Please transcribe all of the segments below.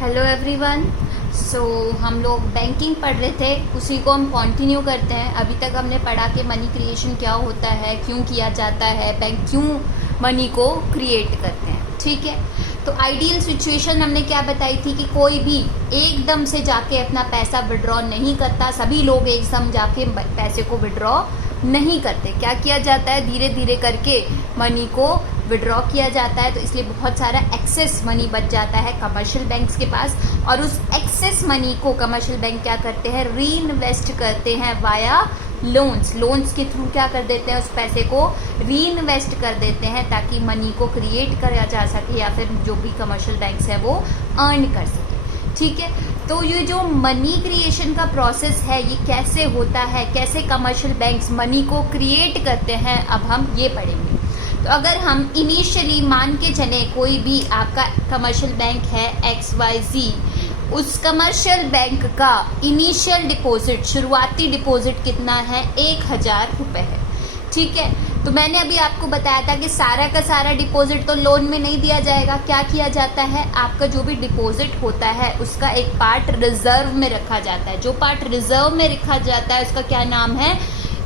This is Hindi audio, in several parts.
Hello everyone. हम लोग बैंकिंग पढ़ रहे थे, उसी को हम कंटिन्यू करते हैं। अभी तक हमने पढ़ा कि मनी क्रिएशन क्या होता है, क्यों किया जाता है, बैंक क्यों मनी को क्रिएट करते हैं। ठीक है, तो आइडियल सिचुएशन हमने क्या बताई थी कि कोई भी एकदम से जाके अपना पैसा विड्रॉ नहीं करता। सभी लोग एकदम जाके पैसे को विड्रॉ नहीं करते। क्या किया जाता है, धीरे धीरे करके मनी को विड्रॉ किया जाता है। तो इसलिए बहुत सारा एक्सेस मनी बच जाता है कमर्शियल बैंक्स के पास, और उस एक्सेस मनी को कमर्शियल बैंक क्या करते हैं, री इन्वेस्ट करते हैं वाया लोन्स के थ्रू। क्या कर देते हैं, उस पैसे को री इन्वेस्ट कर देते हैं ताकि मनी को क्रिएट किया जा सके, या फिर जो भी कमर्शियल बैंक्स है वो अर्न कर सके। ठीक है, तो ये जो मनी क्रिएशन का प्रोसेस है ये कैसे होता है, कैसे कमर्शियल बैंक्स मनी को क्रिएट करते हैं, अब हम ये पढ़ेंगे। तो अगर हम इनिशियली मान के चले, कोई भी आपका कमर्शियल बैंक है XYZ, उस कमर्शियल बैंक का इनिशियल डिपॉजिट, शुरुआती डिपॉजिट कितना है, 1000 रुपये है। ठीक है, तो मैंने अभी आपको बताया था कि सारा का सारा डिपॉजिट तो लोन में नहीं दिया जाएगा। क्या किया जाता है, आपका जो भी डिपॉजिट होता है उसका एक पार्ट रिजर्व में रखा जाता है। जो पार्ट रिजर्व में रखा जाता है उसका क्या नाम है,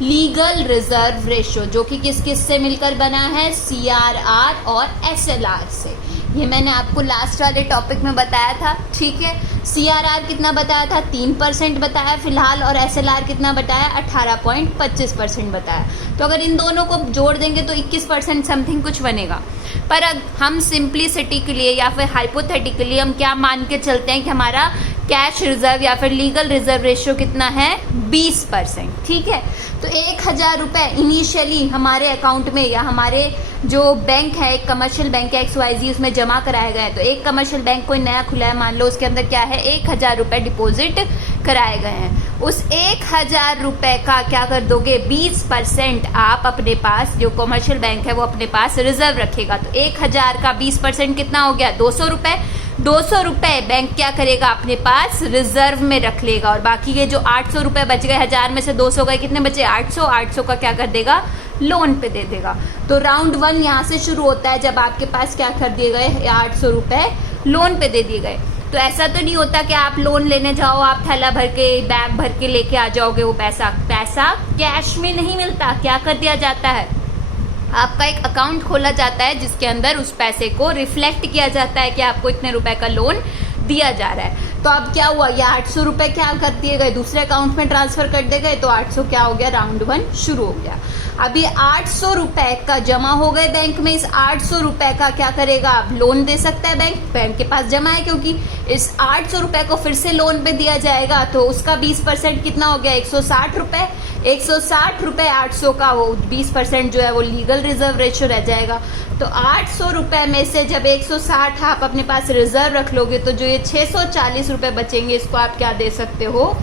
लीगल रिजर्व रेशियो, जो कि किस किस से मिलकर बना है, CRR और SLR से। ये मैंने आपको लास्ट वाले टॉपिक में बताया था। ठीक है, CRR कितना बताया था, 3% बताया फिलहाल, और SLR कितना बताया, 18.25% बताया। तो अगर इन दोनों को जोड़ देंगे तो 21% समथिंग कुछ बनेगा। पर अब हम सिंप्लिसिटी के लिए या फिर हाइपोथेटिकली हम क्या मान के चलते हैं कि हमारा कैश रिजर्व या फिर लीगल रिजर्व रेशियो कितना है, 20%। ठीक है, तो 1000 रुपये इनिशियली हमारे अकाउंट में या हमारे जो बैंक है, एक कमर्शियल बैंक है XYZ, उसमें जमा कराए गए हैं। तो एक कमर्शियल बैंक कोई नया खुला है, मान लो उसके अंदर क्या है, 1000 रुपये डिपॉजिट कराए गए हैं। उस 1000 रुपये का क्या कर दोगे, 20% आप अपने पास, जो कमर्शियल बैंक है वो अपने पास रिजर्व रखेगा। तो 1000 का 20% कितना हो गया, 200 रुपये। 200 रुपये बैंक क्या करेगा, अपने पास रिजर्व में रख लेगा, और बाकी के जो 800 रुपये बच गए, 1000 में से 200 गए, कितने बचे, 800। 800 का क्या कर देगा, लोन पे दे देगा। तो राउंड 1 यहाँ से शुरू होता है, जब आपके पास क्या कर दिए गए, 800 रुपये लोन पे दे दिए गए। तो ऐसा तो नहीं होता कि आप लोन लेने जाओ, आप थैला भर के, बैग भर के लेके आ जाओगे वो पैसा कैश में नहीं मिलता। क्या कर दिया जाता है, आपका एक अकाउंट खोला जाता है जिसके अंदर उस पैसे को रिफ्लेक्ट किया जाता है कि आपको इतने रुपए का लोन दिया जा रहा है। तो अब क्या हुआ, ये 800 रुपये क्या कर दिए गए, दूसरे अकाउंट में ट्रांसफर कर दिए गए। तो 800 क्या हो गया, राउंड 1 शुरू हो गया। अब ये 800 रुपये का जमा हो गए बैंक में। इस 800 रुपये का क्या करेगा, अब लोन दे सकता है बैंक के पास जमा है, क्योंकि इस 800 रुपये को फिर से लोन पे दिया जाएगा। तो उसका 20% कितना हो गया, 160 रुपये। 160 रुपये 800 का, वो 20% जो है वो लीगल रिजर्व रेशियो रह जाएगा। तो 800 रुपये में से जब 160 आप अपने पास रिजर्व रख लोगे, तो जो ये 640 रुपये बचेंगे, इसको आप क्या दे सकते हो,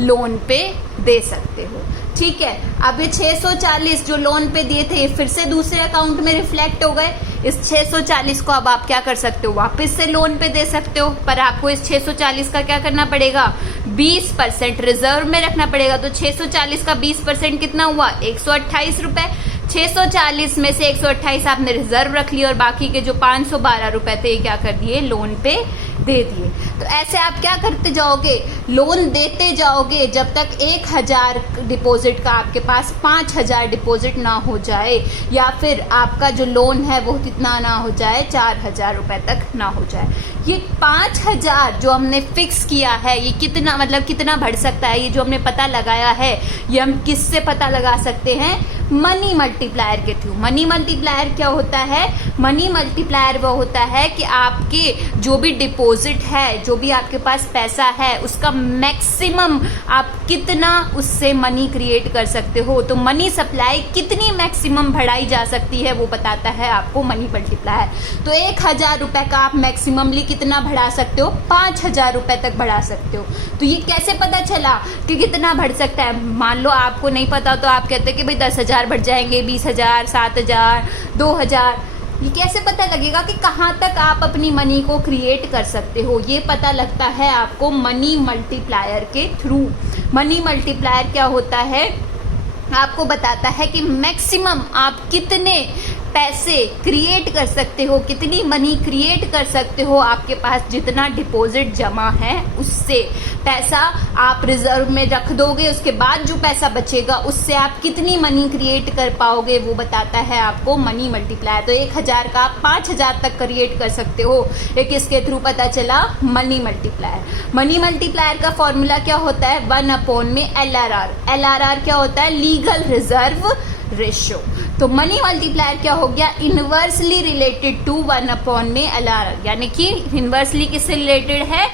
लोन पे दे सकते हो। ठीक है, अब ये 640 जो लोन पे दिए थे, ये फिर से दूसरे अकाउंट में रिफ्लेक्ट हो गए। इस 640 को अब आप क्या कर सकते हो, वापस से लोन पे दे सकते हो, पर आपको इस 640 का क्या करना पड़ेगा, 20% रिजर्व में रखना पड़ेगा। तो 640 का 20% कितना हुआ, 128 रुपये। 640 में से 128 आपने रिजर्व रख लिया, और बाकी के जो 512 रुपए थे क्या कर दिए, लोन पे दे दिए। तो ऐसे आप क्या करते जाओगे, लोन देते जाओगे जब तक 1000 डिपॉजिट का आपके पास 5000 डिपॉजिट ना हो जाए, या फिर आपका जो लोन है वो कितना ना हो जाए, 4000 रुपए तक ना हो जाए। ये 5000 जो हमने फिक्स किया है, ये कितना मतलब कितना बढ़ सकता है, ये जो हमने पता लगाया है, ये हम किससे पता लगा सकते हैं, मनी मल्टीप्लायर के थ्रू। मनी मल्टीप्लायर क्या होता है, मनी मल्टीप्लायर वो होता है कि आपके जो भी डिपॉजिट है, जो भी आपके पास पैसा है, उसका मैक्सिमम आप कितना उससे मनी क्रिएट कर सकते हो। तो मनी सप्लाई कितनी मैक्सिमम बढ़ाई जा सकती है वो बताता है आपको मनी मल्टीप्लायर। तो 1000 रुपये का आप मैक्सिममली कितना बढ़ा सकते हो, 5000 रुपये तक बढ़ा सकते हो। तो ये कैसे पता चला कि कितना बढ़ सकता है, मान लो आपको नहीं पता तो आप कहते कि भाई 10,000 बढ़ जाएंगे, 20,000, 7,000, 2,000। ये कैसे पता लगेगा कि कहाँ तक आप अपनी मनी को क्रिएट कर सकते हो, ये पता लगता है आपको मनी मल्टीप्लायर के थ्रू। मनी मल्टीप्लायर क्या होता है, आपको बताता है कि मैक्सिमम आप कितने पैसे क्रिएट कर सकते हो, कितनी मनी क्रिएट कर सकते हो आपके पास जितना डिपॉजिट जमा है उससे। पैसा आप रिजर्व में रख दोगे, उसके बाद जो पैसा बचेगा उससे आप कितनी मनी क्रिएट कर पाओगे वो बताता है आपको मनी मल्टीप्लायर। तो 1000 का आप 5000 तक क्रिएट कर सकते हो। एक इसके थ्रू पता चला मनी मल्टीप्लायर। मनी मल्टीप्लायर का फॉर्मूला क्या होता है? 1 में LRR। LRR क्या होता है? Legal reserve ratio. तो मनी मल्टीप्लायर क्या हो गया? इनवर्सली रिलेटेड टू 1 में LRR, यानी कि इनवर्सली किससे रिलेटेड है?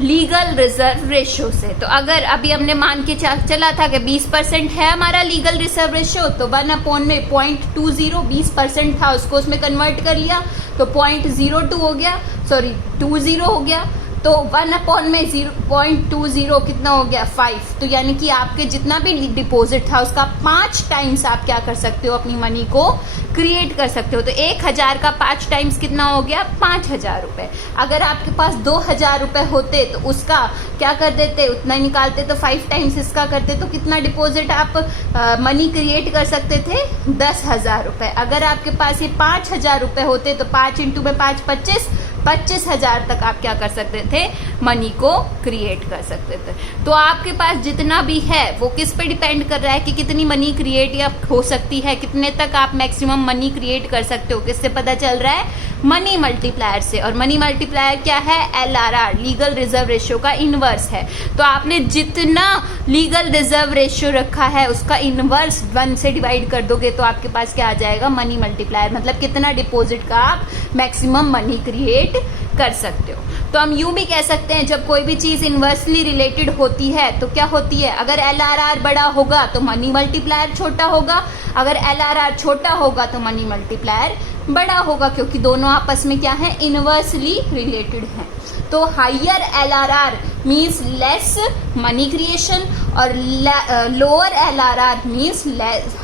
लीगल रिजर्व रेशियो से। तो अगर अभी हमने मान के चला था कि 20% है हमारा लीगल रिजर्व रेशियो, तो 1 में 0.20 20% था, उसको उसमें कन्वर्ट कर लिया तो 0.02 हो गया, सॉरी 20 हो गया। तो 1 में 0.20 कितना हो गया? 5। तो यानी कि आपके जितना भी डिपॉजिट था उसका 5 टाइम्स आप क्या कर सकते हो? अपनी मनी को क्रिएट कर सकते हो। तो 1000 का 5 टाइम्स कितना हो गया? 5000 रुपए। अगर आपके पास 2000 रुपए होते तो उसका क्या कर देते? उतना ही निकालते, तो 5 टाइम्स इसका करते तो कितना डिपॉजिट आप मनी क्रिएट कर सकते थे? 10,000 रुपए। अगर आपके पास ये 5000 रुपए होते तो 5 इंटू में 5 25,000 तक आप क्या कर सकते थे? मनी को क्रिएट कर सकते थे। तो आपके पास जितना भी है वो किस पे डिपेंड कर रहा है कि कितनी मनी क्रिएट या हो सकती है, कितने तक आप मैक्सिमम मनी क्रिएट कर सकते हो। किससे पता चल रहा है? मनी मल्टीप्लायर से। और मनी मल्टीप्लायर क्या है? LRR, लीगल रिजर्व रेशियो का इनवर्स है। तो आपने जितना लीगल रिजर्व रेशियो रखा है उसका इनवर्स 1 से डिवाइड कर दोगे तो आपके पास क्या आ जाएगा? Money multiplier. मतलब कितना डिपॉजिट का आप मैक्सिमम मनी क्रिएट कर सकते हो। तो हम यूं भी कह सकते हैं जब कोई भी चीज इनवर्सली रिलेटेड होती है तो क्या होती है? अगर LRR बड़ा होगा तो मनी मल्टीप्लायर छोटा होगा, अगर LRR छोटा होगा तो मनी मल्टीप्लायर बड़ा होगा, क्योंकि दोनों आपस में क्या है? इनवर्सली रिलेटेड हैं। तो higher LRR means less money creation और lower LRR means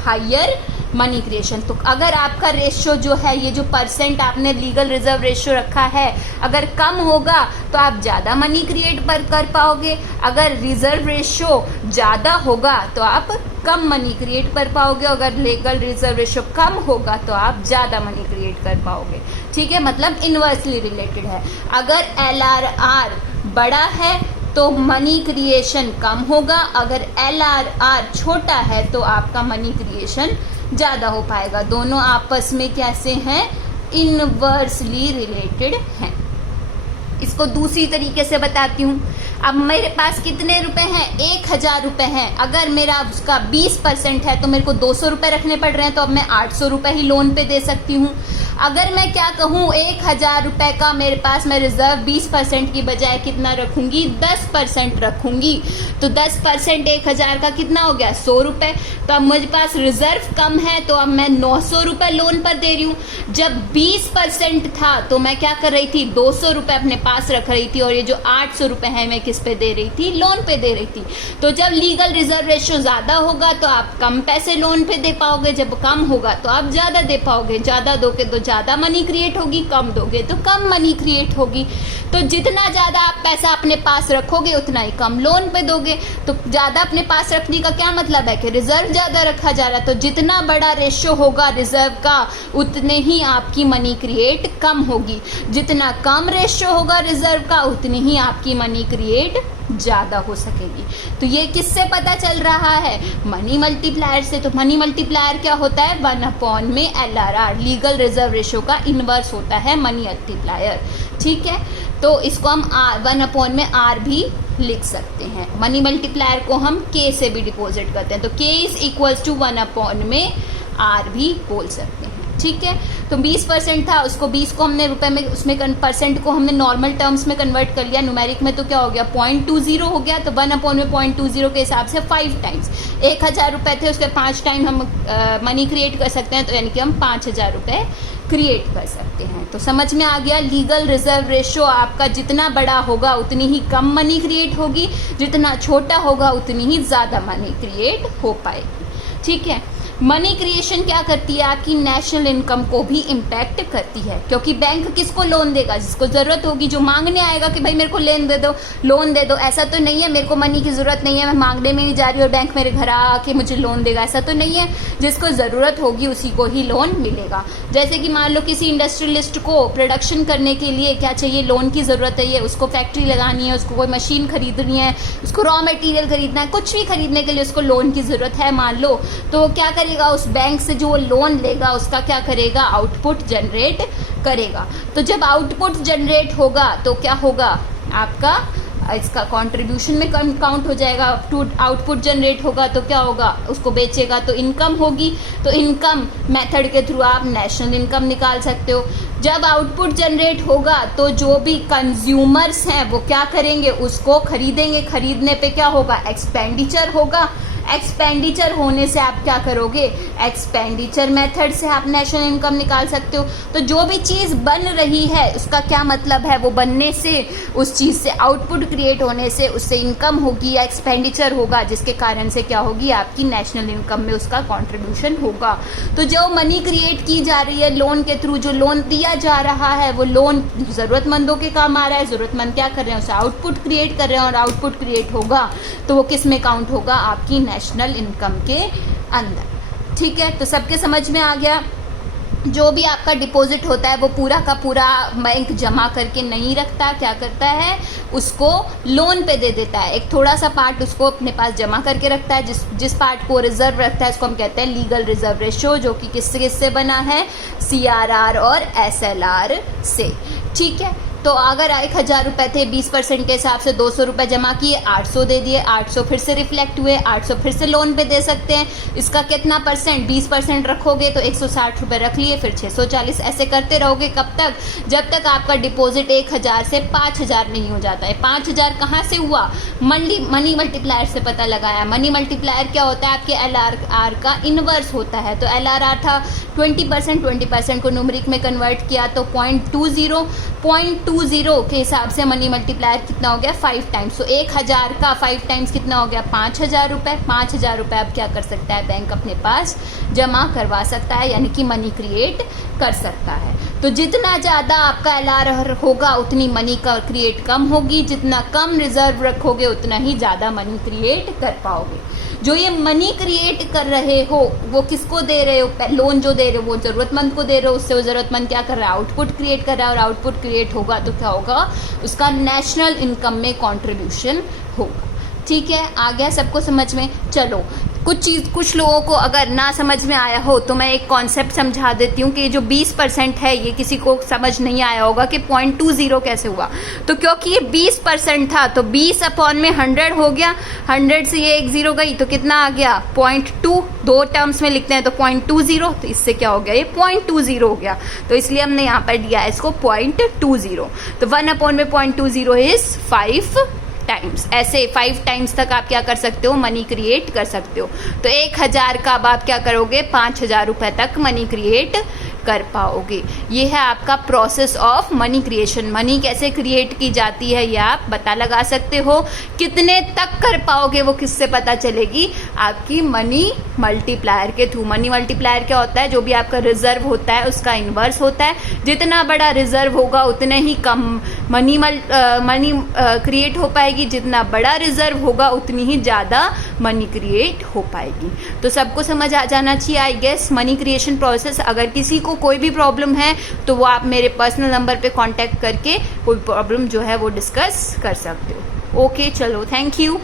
higher money creation. तो अगर आपका रेशियो जो है, ये जो परसेंट आपने लीगल रिजर्व रेशियो रखा है, अगर कम होगा तो आप ज्यादा मनी क्रिएट कर पाओगे, अगर रिजर्व रेशियो ज्यादा होगा तो आप कम मनी क्रिएट कर पाओगे, अगर लीगल रिजर्व रेशियो कम होगा तो आप ज्यादा मनी क्रिएट कर पाओगे। ठीक है, मतलब इनवर्सली रिलेटेड है। अगर LRR बड़ा है तो मनी क्रिएशन कम होगा, अगर LRR छोटा है तो आपका मनी क्रिएशन ज्यादा हो पाएगा। दोनों आपस में कैसे हैं? इनवर्सली रिलेटेड हैं। इसको दूसरी तरीके से बताती हूँ। अब मेरे पास कितने रुपए हैं? 1000 रुपए हैं। अगर मेरा उसका 20% है तो मेरे को 200 रुपए रखने पड़ रहे हैं, तो अब मैं 800 रुपए ही लोन पे दे सकती हूँ। अगर मैं क्या कहूँ 1000 रुपए का मेरे पास मैं रिजर्व 20% की बजाय कितना रखूंगी? 10% रखूंगी। तो 10% 1000 का कितना हो गया? 100 रुपए। तो अब मुझे पास रिजर्व कम है तो अब मैं 900 रुपए लोन पर दे रही हूँ। जब 20% था तो मैं क्या कर रही थी? 200 रुपए अपने पास रख रही थी, और ये जो 800 रुपए है मैं किस पे दे रही थी? लोन पे दे रही थी। तो जब लीगल रिजर्व रेशियो ज्यादा होगा तो आप कम पैसे लोन पे दे पाओगे, जब कम होगा तो आप ज्यादा दे पाओगे। ज्यादा दोगे तो ज्यादा मनी क्रिएट होगी, कम दोगे तो कम मनी क्रिएट होगी। तो जितना ज्यादा आप पैसा अपने पास रखोगे उतना ही कम लोन पे दोगे। तो ज्यादा अपने पास रखने का क्या मतलब है? कि रिजर्व ज्यादा रखा जा रहा है। तो जितना बड़ा रेशियो होगा रिजर्व का उतने ही आपकी मनी क्रिएट कम होगी, जितना कम रेशियो होगा रिजर्व का उतनी ही आपकी मनी क्रिएट ज्यादा हो सकेगी। तो ये किससे पता चल रहा है? मनी मल्टीप्लायर से। तो मनी मल्टीप्लायर क्या होता है? 1 में LRR, लीगल रिजर्व रेशियो का इनवर्स होता है मनी मल्टीप्लायर। ठीक है, तो इसको हम 1 में R भी लिख सकते हैं। मनी मल्टीप्लायर को हम K से भी डिपॉजिट करते हैं, तो K इज इक्वल्स टू 1 में R भी बोल सकते हैं। ठीक है, तो 20% था, उसको 20 को हमने रुपए में, उसमें परसेंट को हमने नॉर्मल टर्म्स में कन्वर्ट कर लिया, न्यूमेरिक में, तो क्या हो गया? 0.20 हो गया। तो 1 में 0.20 के हिसाब से 5 टाइम्स 1000 रुपए थे, उसके 5 टाइम हम मनी क्रिएट कर सकते हैं। तो यानी कि हम 5000 रुपए क्रिएट कर सकते हैं। तो समझ में आ गया? लीगल रिजर्व रेशियो आपका जितना बड़ा होगा उतनी ही कम मनी क्रिएट होगी, जितना छोटा होगा उतनी ही ज्यादा मनी क्रिएट हो पाएगी। ठीक है, मनी क्रिएशन क्या करती है, आपकी नेशनल इनकम को भी इम्पैक्ट करती है, क्योंकि बैंक किसको लोन देगा, जिसको ज़रूरत होगी, जो मांगने आएगा कि भाई मेरे को लोन दे दो। ऐसा तो नहीं है मेरे को मनी की ज़रूरत नहीं है, मैं मांगने में नहीं जा रही और बैंक मेरे घर आके मुझे लोन देगा, ऐसा तो नहीं है। जिसको ज़रूरत होगी उसी को ही लोन मिलेगा। जैसे कि मान लो किसी इंडस्ट्रियलिस्ट को प्रोडक्शन करने के लिए क्या चाहिए, लोन की ज़रूरत है, उसको फैक्ट्री लगानी है, उसको कोई मशीन खरीदनी है, उसको रॉ मटेरियल खरीदना है, कुछ भी खरीदने के लिए उसको लोन की ज़रूरत है मान लो, तो क्या करेगा, उस बैंक से जो लोन लेगा उसका क्या करेगा, आउटपुट जनरेट करेगा। तो जब आउटपुट जनरेट होगा तो क्या होगा, आपका इसका कंट्रीब्यूशन में काउंट हो जाएगा। आउटपुट जनरेट होगा तो क्या होगा, उसको बेचेगा तो इनकम होगी। तो इनकम मेथड के थ्रू आप नेशनल इनकम निकाल सकते हो। जब आउटपुट जनरेट होगा तो जो भी कंज्यूमर्स हैं वो क्या करेंगे, उसको खरीदेंगे। खरीदने पे क्या होगा, एक्सपेंडिचर होगा। एक्सपेंडिचर होने से आप क्या करोगे, एक्सपेंडिचर मेथड से आप नेशनल इनकम निकाल सकते हो। तो जो भी चीज़ बन रही है उसका क्या मतलब है, वो बनने से, उस चीज़ से आउटपुट क्रिएट होने से उससे इनकम होगी या एक्सपेंडिचर होगा, जिसके कारण से क्या होगी, आपकी नेशनल इनकम में उसका कंट्रीब्यूशन होगा। तो जो मनी क्रिएट की जा रही है लोन के थ्रू, जो लोन दिया जा रहा है वो लोन ज़रूरतमंदों के काम आ रहा है। ज़रूरतमंद क्या कर रहे हैं, उसे आउटपुट क्रिएट कर रहे हैं और आउटपुट क्रिएट होगा तो वो किस में काउंट होगा, आपकी नेशनल इनकम के अंदर। ठीक है, तो सबके समझ में आ गया। जो भी आपका डिपॉजिट होता है वो पूरा का पूरा बैंक जमा करके नहीं रखता, क्या करता है, उसको लोन पे दे देता है। एक थोड़ा सा पार्ट उसको अपने पास जमा करके रखता है। जिस पार्ट को रिजर्व रखता है उसको हम कहते हैं लीगल रिजर्व रेशो, जो कि किससे बना है, CRR और SLR से। ठीक है, तो अगर 1000 रुपये थे, 20% के हिसाब से 200 रुपये जमा किए, 800 दे दिए, 800 फिर से रिफ्लेक्ट हुए, 800 फिर से लोन पे दे सकते हैं। इसका कितना परसेंट, 20% रखोगे तो 160 रुपये रख लिए, फिर 640, ऐसे करते रहोगे। कब तक, जब तक आपका डिपॉजिट 1000 से 5000 नहीं हो जाता है। 5000 कहाँ से हुआ, मनी मल्टीप्लायर से पता लगाया। मनी मल्टीप्लायर क्या होता है, आपके LRR का इनवर्स होता है। तो LRR था 20%, 20% को न्यूमरिक में कन्वर्ट किया तो 0.20 के हिसाब से मनी मल्टीप्लायर कितना हो गया, 5 टाइम्स। तो 1000 का 5 टाइम्स कितना हो गया, 5000 रुपये। 5000 रुपये आप क्या कर सकता है, बैंक अपने पास जमा करवा सकता है, यानी कि मनी क्रिएट कर सकता है। तो जितना ज़्यादा आपका LRR होगा उतनी मनी का क्रिएट कम होगी, जितना कम रिजर्व रखोगे उतना ही ज़्यादा मनी क्रिएट कर पाओगे। जो ये मनी क्रिएट कर रहे हो वो किसको दे रहे हो, लोन जो दे रहे हो वो ज़रूरतमंद को दे रहे हो। उससे वो ज़रूरतमंद क्या कर रहा है, आउटपुट क्रिएट कर रहा है, और आउटपुट क्रिएट होगा तो क्या होगा, उसका नेशनल इनकम में कंट्रीब्यूशन होगा। ठीक है, आ गया सबको समझ में। चलो, कुछ लोगों को अगर ना समझ में आया हो तो मैं एक कॉन्सेप्ट समझा देती हूँ कि जो 20% है ये किसी को समझ नहीं आया होगा कि 0.20 कैसे हुआ। तो क्योंकि ये 20% था तो 20/100 हो गया, 100 से ये एक 0 गई तो कितना आ गया, 0.2। 2 टर्म्स में लिखते हैं तो 0.20, तो इससे क्या हो गया, ये 0.20 हो गया। तो इसलिए हमने यहाँ पर दिया है इसको 0.20। तो 1/0.20 इज 5 टाइम्स। ऐसे 5 टाइम्स तक आप क्या कर सकते हो, मनी क्रिएट कर सकते हो। तो 1000 का अब आप क्या करोगे, 5000 रुपये तक मनी क्रिएट कर पाओगे। ये है आपका process of money creation. Money कैसे क्रिएट की जाती है ये आप पता लगा सकते हो। कितने तक कर पाओगे वो किससे पता चलेगी, आपकी मनी मल्टीप्लायर के थ्रू। मनी मल्टीप्लायर क्या होता है, जो भी आपका रिजर्व होता है उसका इन्वर्स होता है। जितना बड़ा रिजर्व होगा उतने ही कम मनी क्रिएट हो पाएगी, जितना बड़ा रिजर्व होगा उतनी ही ज़्यादा मनी क्रिएट हो पाएगी। तो सबको समझ आ जाना चाहिए I guess money creation process. अगर किसी को कोई भी प्रॉब्लम है तो वो आप मेरे पर्सनल नंबर पे कांटेक्ट करके कोई प्रॉब्लम जो है वो डिस्कस कर सकते हो। ओके, चलो, थैंक यू।